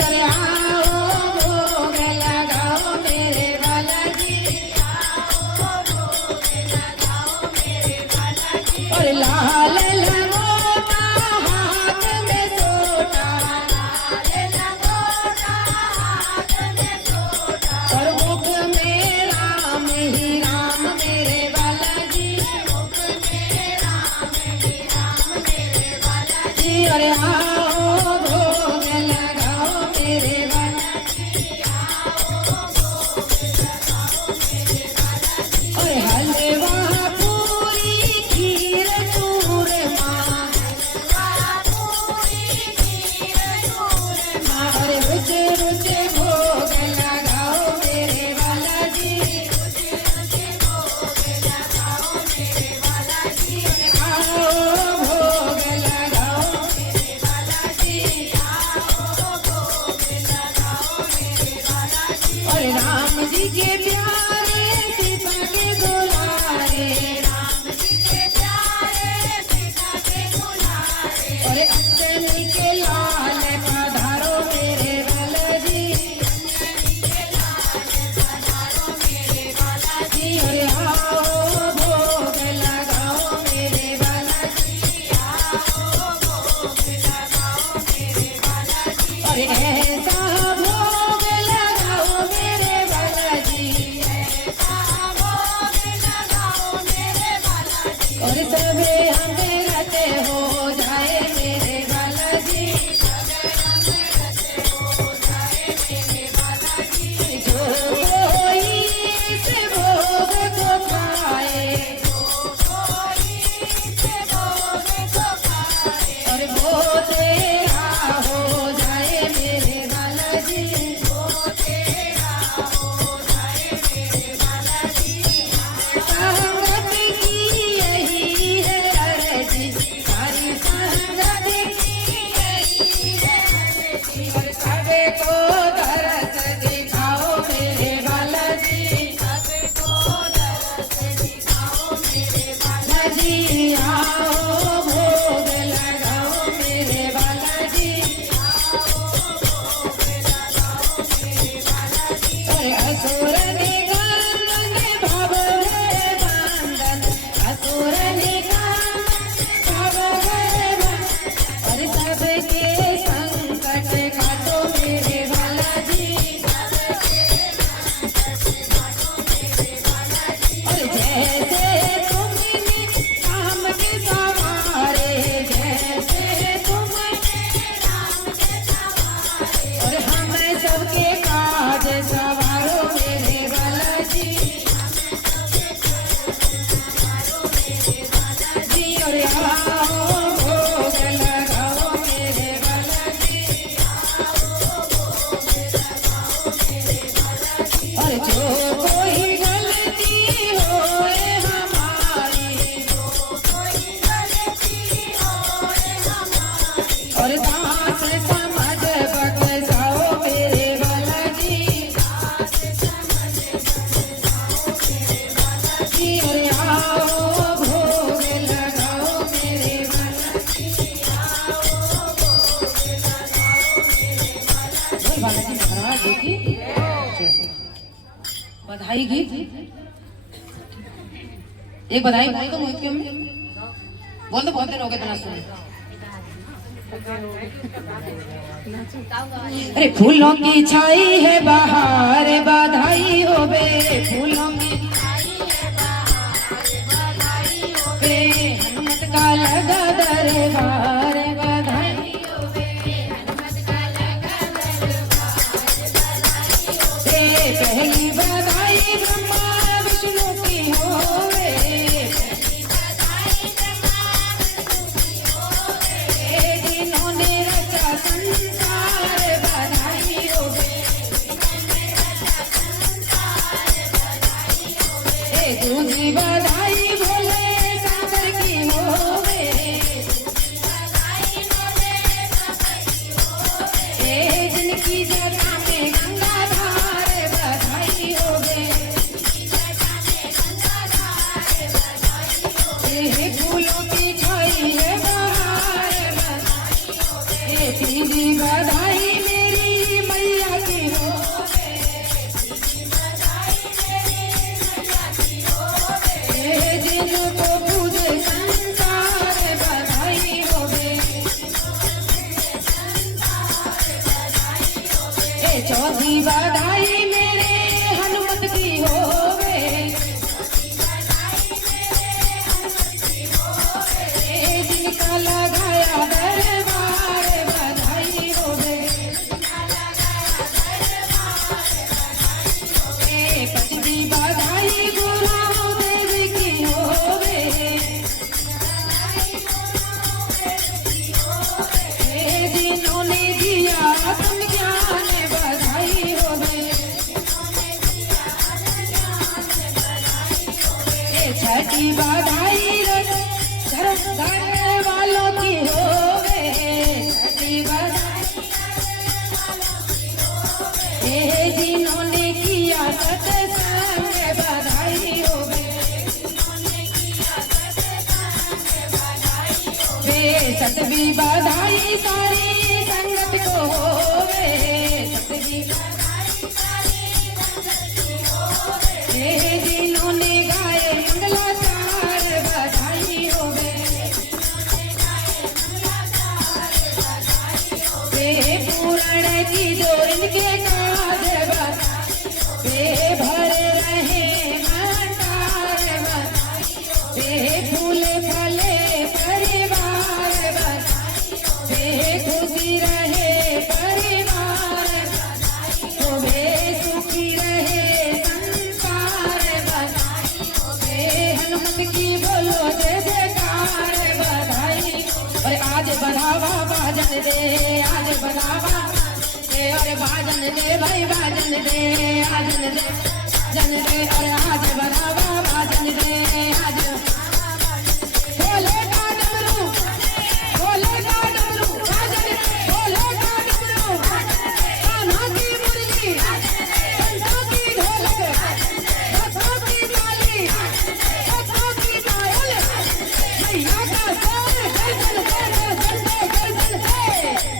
अरे आओ भोग लगाओ मेरे बालाजी, आओ भोग लगाओ मेरे बालाजी। और लाल लंगोटा हाथ में सोटा, लाल लंगोटा हाथ में सोटा। और मुख में राम ही राम मेरे बालाजी, मुख में राम ही राम मेरे बालाजी। अरे आओ भोग लगाओ मेरे बालाजी, आओ भोग लगाओ मेरे बालाजी। और हलवा पूरी खीर चूरमा, हलवा पूरी खीर चूरमा। और रुच रुच भोग लगाओ मेरे बालाजी, रुच रुच भोग लगाओ मेरे बालाजी। आओ भोग लगाओ मेरे बालाजी, आओ भोग लगाओ मेरे बालाजी। और राम जी के प्यारे सीता के दुलारे, राम जी के प्यारे सीता के दुलारे। और अंजनी के लाल पधारो मेरे बालाजी, अंजनी के लाल पधारो मेरे बालाजी। अरे आओ भोग लगाओ मेरे बालाजी, आओ भोग लगाओ मेरे बालाजी। अरे ऐसा भोग लगाओ मेरे बालाजी, ऐसा भोग लगाओ मेरे बालाजी। और सबे अमृत हो जाए मेरे बालाजी, सबे अमृत हो जाए मेरे बालाजी। जो कोई इस भोग को खाए, जो कोई इस भोग को खाए। और वो तेरा हो जाए मेरे बालाजी, वो तेरा हो जाए मेरे बालाजी। संगत की यही है अर्जी, सारी संगत की यही है अर्जी। और सबे को दरस दिखाओ मेरे बालाजी, सबे को दरस दिखाओ मेरे बालाजी। आओ भोग लगाओ मेरे बालाजी, आओ भोग लगाओ मेरे बालाजी। और असुर निकंदन भव भय बंधन, असुर निकंदन भव भय बंधन। और सबके संकट काटो मेरे बालाजी, सबके संकट काटो मेरे बालाजी। और जैसे तुमने राम के सवारे, जैसे तुमने राम के सवारे। और हम सबके काज सवारो मेरे बालाजी, हम सबके काज सवारो मेरे बालाजी। और आओ भोग लगाओ मेरे बालाजी, आओ भोग लगाओ मेरे बालाजी। और जो कोई गलती होए हमारी, जो कोई गलती होए हमारी। और दास समझ बख्शाओ मेरे बालाजी, दास समझ बख्शाओ मेरे बालाजी। और आओ भोग लगाओ मेरे बालाजी, आओ भोग लगाओ मेरे बालाजी। बोल बालाजी महाराज की बधाई गीत। एक बधाई बोल दो मोहित के में, बोल दो, बहुत दिन हो गए बिना सुने। अरे फूलों की छाई है बहार, बधाई हो बे, फूलों की छाई है बहार, बधाई हो बे। हनुमत का लगा दरबार, बधाई हो बे, हनुमत का लगा दरबार, बधाई हो बे। पहली बधाई ब्रह्मा विष्णु की होवे, पहली बधाई ब्रह्मा विष्णु की होवे। जिन्होंने रचा संसार, बधाई हो बे, जिन्होंने रचा संसार, बधाई हो बे। दूसरी बधाई भोले शंकर की होवे, दूसरी बधाई भोले शंकर की होवे। जिनकी जटा में गंगाधार, बधाई हो बे, जिनकी जटा में गंगाधार, बधाई हो बे। फूलों की छाई है बहार, बधाई हो बे। तीसरी बधाई मेरी चौथी बधाई मेरे हनुमत की होवे, जिनका लगाया दरबार बधाई होवे। पंचमी बधाई गुरुदेव की होवे, जिन्होंने दिया तुम ज्ञान बधाई होवे। छठी बधाई घर वालों की होवे, छठी बधाई जिन्होंने किया सत्संग बधाई होवे। सतवीं बधाई सारी संगत को होवे, सतवीं जिन्होंने गाए मंगलाचार बधाई होवे। पूरण की जो इनके काज भर रहे भंडार, फूल फले परिवार, खुशी रहे परिवार, सुखी रहे संसार, हनुमत की बोलो जय जयकार बधाई। और आज बढ़ावा बाजन दे, आज बढ़ावा दे, और बाजन दे भाई बाजन दे, आजन दे जन दे, और आज बढ़ावा बाजन दे, आज